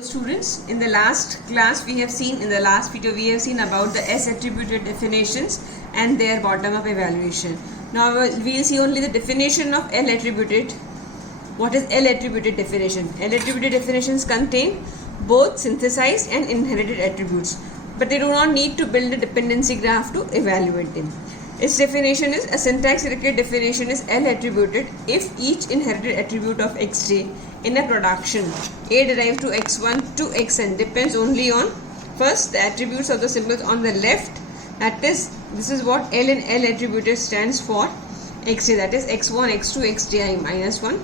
Hello students, in the last class we have seen, in the last video we have seen about the S attributed definitions and their bottom up evaluation. Now we will see only the definition of L attributed. What is L attributed definition? L attributed definitions contain both synthesized and inherited attributes, but they do not need to build a dependency graph to evaluate them. Its definition is, a syntax related definition is L attributed if each inherited attribute of xj in a production A derived to x1 to xn depends only on, first, the attributes of the symbols on the left, that is, this is what L in L attributed stands for, xj, that is x1, x2, xji minus 1,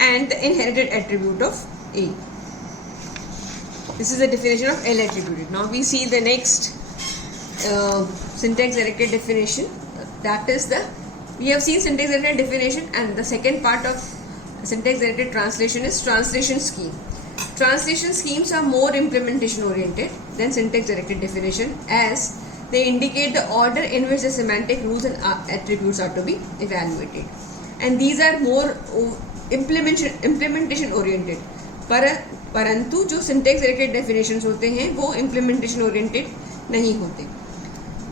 and the inherited attribute of A. This is the definition of L attributed. Now we see the next syntax directed definition, that is we have seen syntax directed definition, and the second part of syntax directed translation is translation scheme. Translation schemes are more implementation oriented than syntax directed definition, as they indicate the order in which the semantic rules and attributes are to be evaluated, and these are more implementation oriented. परंतु जो syntax directed definitions होते हैं वो implementation oriented नहीं होते.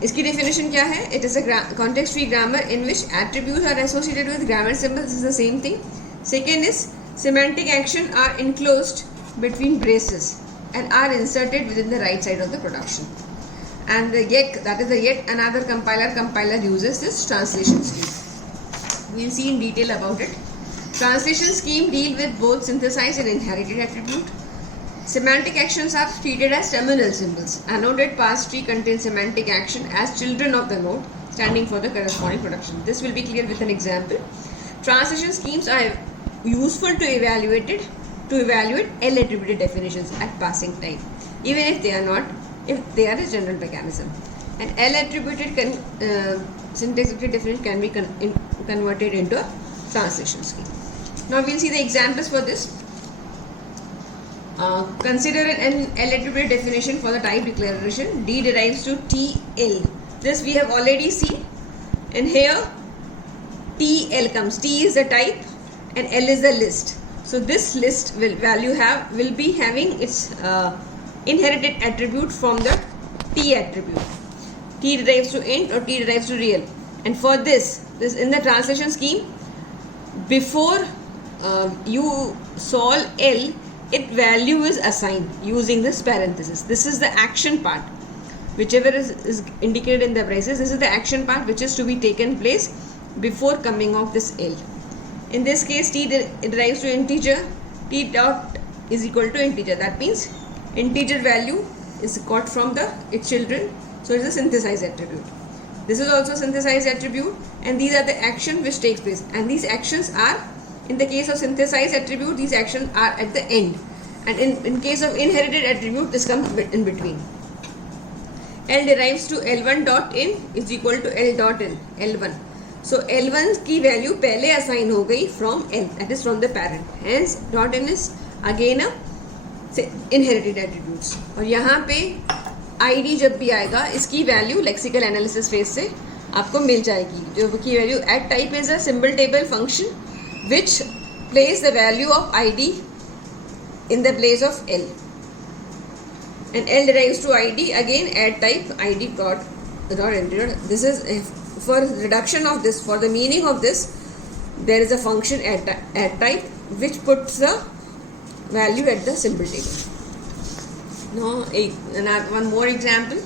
इसकी definition क्या है? It is a context free grammar in which attributes are associated with grammar symbols. This is the same thing. Second is, semantic action are enclosed between braces and are inserted within the right side of the production. And the yet, that is the yet another compiler uses this translation scheme. We will see in detail about it. Translation scheme deal with both synthesized and inherited attribute. Semantic actions are treated as terminal symbols. Annotated parse tree contains semantic action as children of the node, standing for the corresponding production. This will be clear with an example. Translation schemes are useful to evaluate L attributed definitions at passing time, even if they are not, if they are a general mechanism. And L attributed syntax definition can be converted into a translation scheme. Now we will see the examples for this. Consider an L attributed definition for the type declaration D derives to TL. This we have already seen, and here TL comes. T is the type and L is the list. So this list will be having its inherited attribute from the T attribute. T derives to int or T derives to real. And for this in the translation scheme, before you solve L, its value is assigned using this parenthesis. This is the action part. Whichever is indicated in the braces, this is the action part which is to be taken place before coming of this L. In this case, T derives to integer, T dot is equal to integer. That means integer value is got from its children, so it is a synthesized attribute. This is also a synthesized attribute, and these are the actions which takes place, and these actions are, in the case of synthesized attribute, these actions are at the end, and in case of inherited attribute, this comes in between. L derives to L1 dot in is equal to L dot in, L1. So L1 की value पहले assign हो गई from L, that is from the parent. Hence dot in is again a inherited attributes. और यहाँ पे ID जब भी आएगा, इसकी value lexical analysis phase से आपको मिल जाएगी. जो की value at type is a symbol table function which places the value of ID in the place of L. And L derives to ID again at type ID dot integer. This is for reduction of this, for the meaning of this, there is a function at type which puts the value at the symbol table. Now one more example.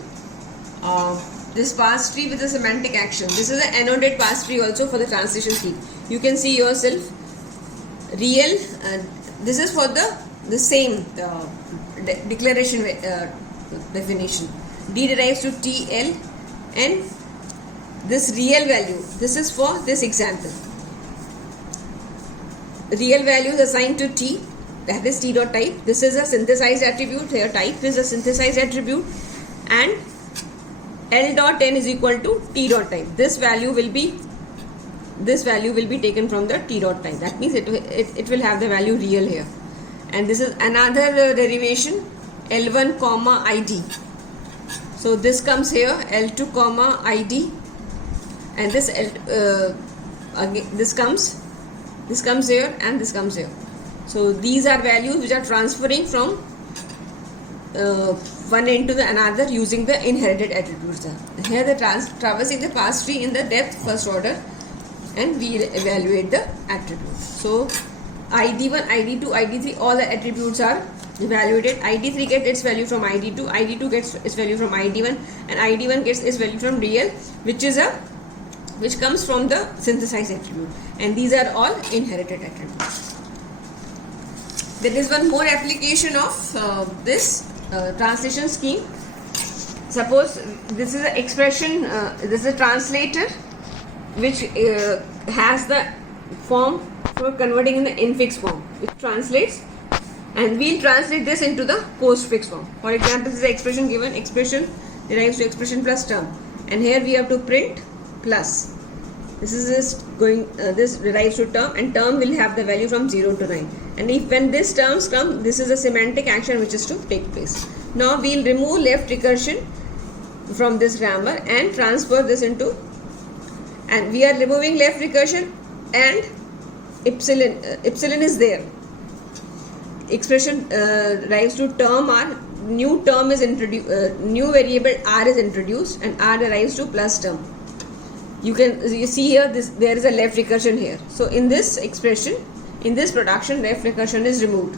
This parse tree with a semantic action. This is an annotated parse tree also for the translation scheme. You can see yourself real. This is for the same declaration definition. D derives to TL, and this real value, this is for this example. Real value is assigned to T, that is T dot type. This is a synthesized attribute. Here type is a synthesized attribute, and L dot n is equal to T dot type. This value will be taken from the T dot type. That means it will have the value real here. And this is another derivation, L1 comma ID. So this comes here, L2 comma ID, and this comes here, and this comes here. So these are values which are transferring from one end to the another using the inherited attributes. Here the traversing the path tree in the depth first order, and we evaluate the attributes. So ID1, ID2, ID3, all the attributes are evaluated. ID3 gets its value from ID2, ID2 gets its value from ID1, and ID1 gets its value from DL, which comes from the synthesized attribute, and these are all inherited attributes. There is one more application of this translation scheme. Suppose this is an expression, this is a translator which has the form for converting in the infix form. It translates, and we'll translate this into the postfix form. For example, this is the expression given, expression derives to expression plus term, and here we have to print plus. This is this derives to term, and term will have the value from 0 to 9. And if when this terms come, this is a semantic action which is to take place. Now we'll remove left recursion from this grammar and transfer this into, and we are removing left recursion, and epsilon is there. Expression derives to term r, new term is introduced, new variable r is introduced, and r derives to plus term. You see here there is a left recursion here. So in this expression, in this production, left recursion is removed,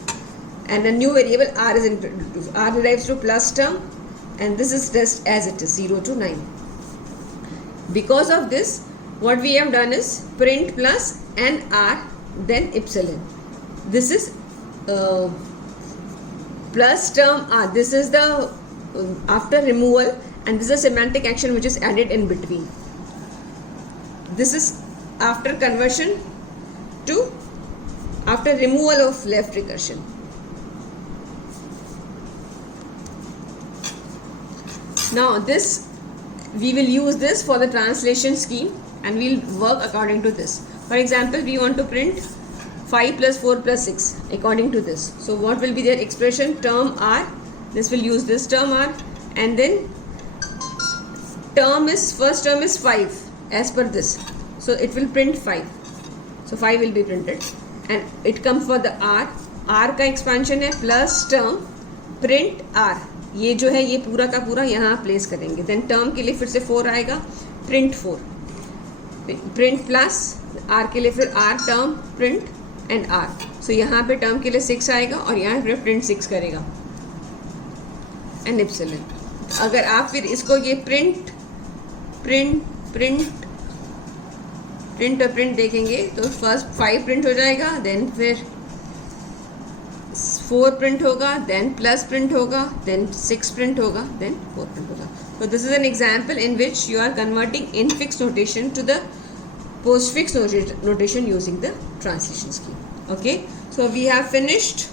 and a new variable r is introduced. R derives to plus term, and this is just as it is, 0 to 9. Because of this, what we have done is print plus and r, then epsilon. This is plus term r. This is the after removal, and this is a semantic action which is added in between. This is after conversion to after removal of left recursion. Now this, we will use this for the translation scheme, and we'll work according to this. For example, we want to print 5 plus 4 plus 6 according to this. So what will be their expression? Term r. This will use this term r, and then first term is 5 as per this. So it will print 5. So 5 will be printed, and it comes for the r. r का expansion है plus term print r. ये जो है ये पूरा का पूरा यहाँ प्लेस करेंगे. देन टर्म के लिए फिर से 4 आएगा, प्रिंट 4, प्रिंट प्लस r के लिए फिर r term print and r. सो यहाँ पे टर्म के लिए 6 आएगा, और यहाँ पे प्रिंट 6 करेगा एंड एप्सिलॉन. अगर आप फिर इसको ये प्रिंट और प्रिंट देखेंगे तो फर्स्ट 5 प्रिंट हो जाएगा, देन फिर 4 प्रिंट होगा, देन प्लस प्रिंट होगा, देन 6 प्रिंट होगा, देन 4 प्रिंट होगा. So this is an example in which you are converting infix notation to the postfix notation using the translation scheme. Okay, so we have finished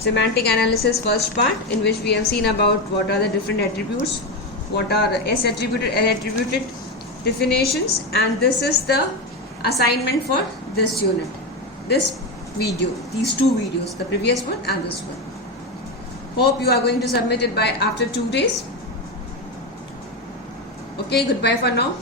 semantic analysis first part, in which we have seen about what are the different attributes, what are S attributed, L attributed definitions, and this is the assignment for this unit, this video, these two videos, the previous one and this one. Hope you are going to submit it by after 2 days. Okay, goodbye for now.